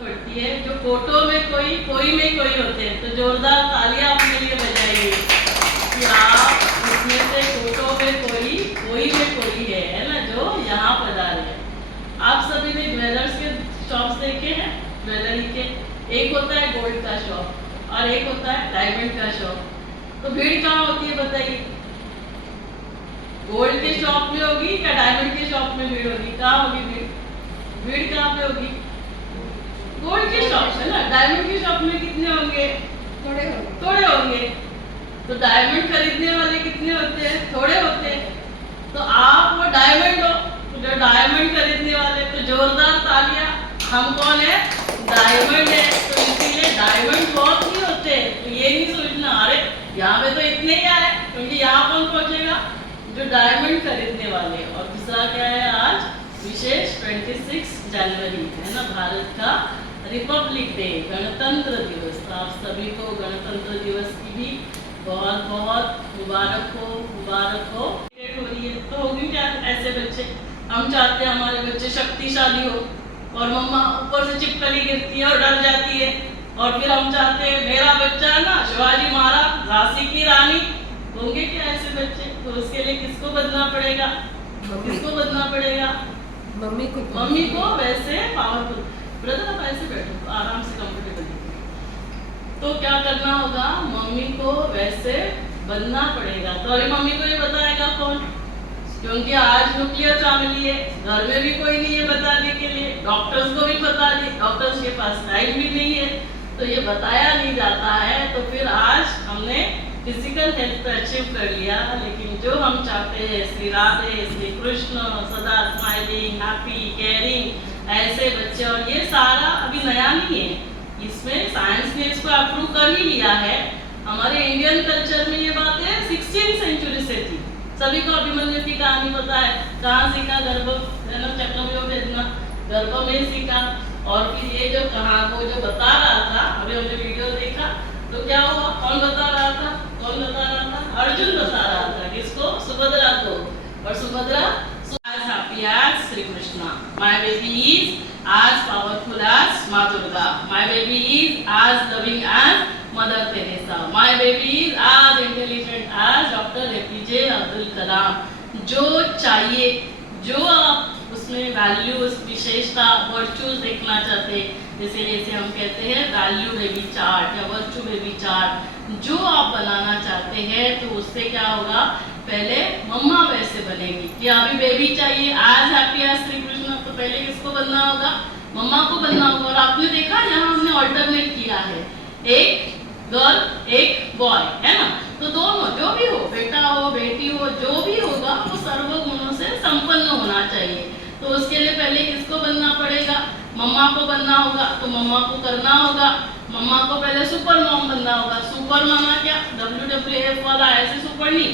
पड़ती है। जो फोटो में कोई में कोई होते हैं, तो जोरदार तालियां अपने लिए बजाइए कि आप इसमें से फोटो में कोई में कोई है ना, जो यहाँ पधारे हैं। आप सभी ने ज्वेलर्स के शॉप्स देखे हैं, ज्वेलरी के। एक होता है गोल्ड का शॉप और एक होता है डायमंड का शॉप। तो भीड़ कहाँ होती है बताइए? गोल्ड के शॉप में होगी या डायमंड के शॉप में भीड़ होगी? कहाँ होगी भीड़? भीड़ कहाँ पे होगी? गोल्ड के शॉप है ना। डायमंड के शॉप में कितने होंगे? थोड़े होंगे। तो डायमंड खरीदने वाले कितने होते हैं? थोड़े होते हैं। तो आप वो डायमंड हो, तो जो डायमंड खरीदने वाले, तो जोरदार तालियां। हम कौन है? डायमंड है। तो इसीलिए डायमंड बहुत ही होते हैं। तो ये नहीं सोचना अरे यहाँ पे तो इतने ही आए, क्योंकि यहाँ कौन पहुंचेगा? जो डायमंड खरीदने वाले। और दूसरा क्या है? आज विशेष 26 जनवरी है ना, भारत का रिपब्लिक डे, गणतंत्र दिवस। तो आप सभी को गणतंत्र दिवस की भी बहुत बहुत मुबारक हो, मुबारक हो। हो रही है तो होगी क्या? ऐसे बच्चे हम चाहते हैं हमारे बच्चे शक्तिशाली हो, और मम्मा ऊपर से चिपकली गिरती है और डर जाती है। और फिर हम चाहते हैं मेरा बच्चा है ना शिवाजी महाराज, झांसी की रानी। होंगे क्या ऐसे बच्चे? तो उसके लिए किसको बनना पड़ेगा? किसको बनना पड़ेगा? मम्मी को वैसे पावरफुल। ब्रदर आप ऐसे बैठो आराम से, कंफर्टेबल। तो क्या करना होगा? मम्मी को वैसे बनना पड़ेगा। तो अरे मम्मी को ये बताएगा कौन? क्योंकि आज न्यूक्लियर फैमिली है, घर में भी कोई नहीं है बताने के लिए। डॉक्टर्स को भी पता नहीं, डॉक्टर्स के पास टाइम भी नहीं है, तो ये बताया नहीं जाता है। तो फिर आज हमने फिजिकल हेल्थ तो अचीव कर लिया, लेकिन जो हम चाहते हैं श्री राधे, श्री कृष्ण, सदा स्माइलिंग, हैप्पी, केयरिंग, ऐसे बच्चे। और ये सारा अभी नया नहीं है, इसमें साइंस ने इसको अप्रूव कर ही लिया है। हमारे इंडियन कल्चर में ये बातें 16वीं सेंचुरी से थी। सभी को अभिमन्यु की कहानी पता है, कहाँ सीखा? गर्भ चक्रव्यूह भेदना, गर्भ में सीखा। और फिर ये जो कहा वो जो बता रहा था, अभी हमने वीडियो देखा, तो क्या हुआ? कौन बता रहा था? कौन बता रहा था? अर्जुन बता रहा था। किसको? सुभद्रा को। और Subhadra as happy as Sri Krishna. My baby is as powerful as माँ Durga. My baby is as loving as Mother Teresa. My baby is as intelligent as Dr. APJ Abdul Kalam. जो चाहिए, जो आप उसमें वैल्यूज, विशेषता, वर्चूज देखना चाहते हैं, जैसे हम कहते हैं वैल्यू बेबी चार्ट या वर्चू बेबी चार्ट, जो आप बनाना चाहते हैं, तो उससे क्या होगा? पहले मम्मा वैसे बनेगी कि अभी बेबी चाहिए आज हैप्पी एज श्री कृष्ण, तो पहले किसको बनना होगा? मम्मा को बनना होगा। और आपने देखा यहाँ हमने ऑल्टरनेट किया है, एक गर्ल एक बॉय, है ना। तो दोनों जो भी हो, बेटा हो बेटी हो, जो भी होगा वो सर्वगुणों से संपन्न होना चाहिए। तो उसके लिए पहले किसको बनना पड़ेगा? मम्मा को बनना होगा। तो मम्मा को करना होगा, मम्मा को पहले सुपर मॉम बनना होगा। सुपर माना क्या? WWF वाला, ऐसे सुपर नहीं,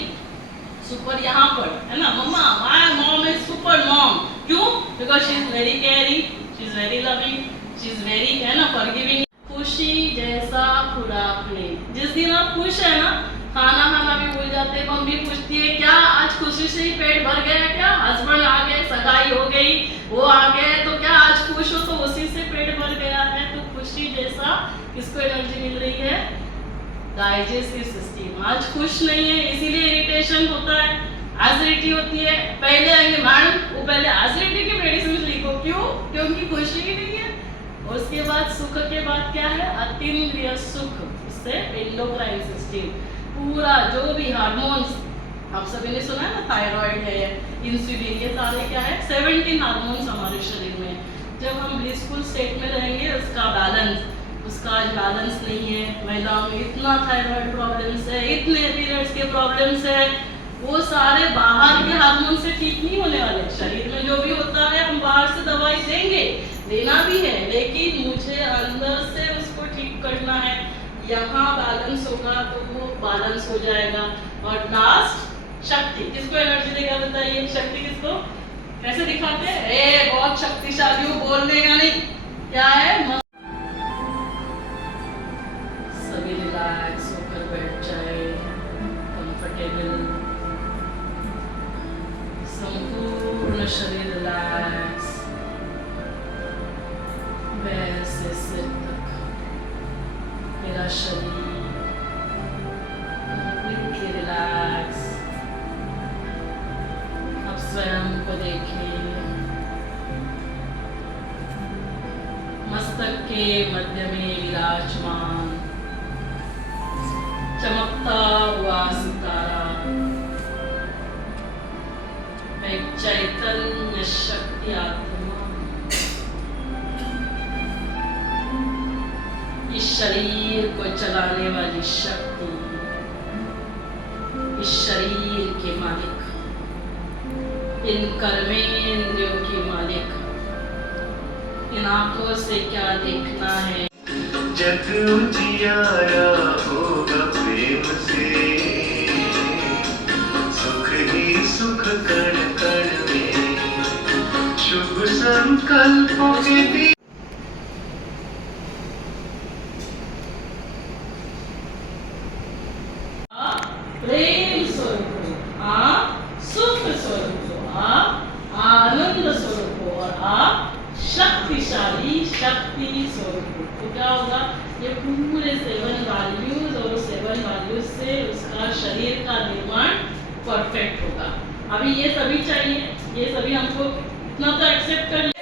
सुपर यहाँ पर है ना। Mama, my mom is super mom. क्यों? Because she is very caring, she is very loving, she is very, है ना, फॉरगिविंग। खुशी जैसा खुराक नहीं। जिस दिन आप खुश है ना, खाना खाना भी भूल जाते हैं। मम्मी पूछती है क्या आज खुशी से ही पेट भर गया? क्या हस्बैंड आ गए, सगाई हो गई, वो आ गए, तो क्या आज खुश हो? तो उसी से पेट भर गया है। तो खुशी जैसा किसको एनर्जी मिल रही है? डाइजेस्टिव सिस्टम आज खुश नहीं है, इसीलिए इरिटेशन होता है, एसिडिटी होती है। पहले आएंगे मैडम, वो पहले एसिडिटी की मेडिसिन लिखो। क्यों? क्योंकि खुशी ही नहीं है। और उसके बाद सुख के बाद क्या है? अतीन्द्रिय सुख, उससे एंडोक्राइन सिस्टम, पूरा जो भी हार्मोन्स, आप सभी ने सुना है ना, थायराइड है, इंसुलिन, ये सारे क्या है? 17 हार्मोन्स हमारे शरीर में। जब हम ब्लिसफुल स्टेट में रहेंगे, उसका आज बैलेंस नहीं है। महिलाओं में इतना थायराइड प्रॉब्लम्स है, इतने पीरियड्स के प्रॉब्लम्स है, वो सारे बाहर के हार्मोन से ठीक नहीं होने वाले। शरीर में जो भी होता है हम बाहर से दवाई देंगे, देना भी है, लेकिन मुझे अंदर से उसको ठीक करना है। यहाँ बैलेंस होगा तो वो बैलेंस हो जाएगा। और लास्ट शक्ति, किसको एनर्जी देगा बताइए? शक्ति किसको कैसे दिखाते हैं? ए बहुत शक्तिशाली हूँ, बोलने का नहीं, क्या है? सभी रिलैक्स होकर बैठ जाए, कंफर्टेबल, संपूर्ण शरीर रिलैक्स, वैसे पूरा शरीर completely relax। अब स्वयं को देखें, मस्तक के मध्य में विराजमान चमकता हुआ सितारा, एक चैतन्य शक्ति आत्मा इस शरीर को चलाने वाली शक्ति, इस शरीर के मालिक, इन कर्मेंद्रियों की मालिक, इन आंखों से क्या देखना है। जग उजियारा होगा प्रेम से, सुख ही सुख कण कण में, शुभ संकल्पों के बीच। प्रेम स्वरूप हो, आप सुख स्वरूप हो, आप आनंद स्वरूप हो और आप शक्तिशाली शक्ति स्वरूप हो। तो क्या होगा, ये पूरे 7 वैल्यूज और 7 वैल्यूज से उसका शरीर का निर्माण परफेक्ट होगा। अभी ये सभी चाहिए, ये सभी हमको इतना तो एक्सेप्ट कर ले।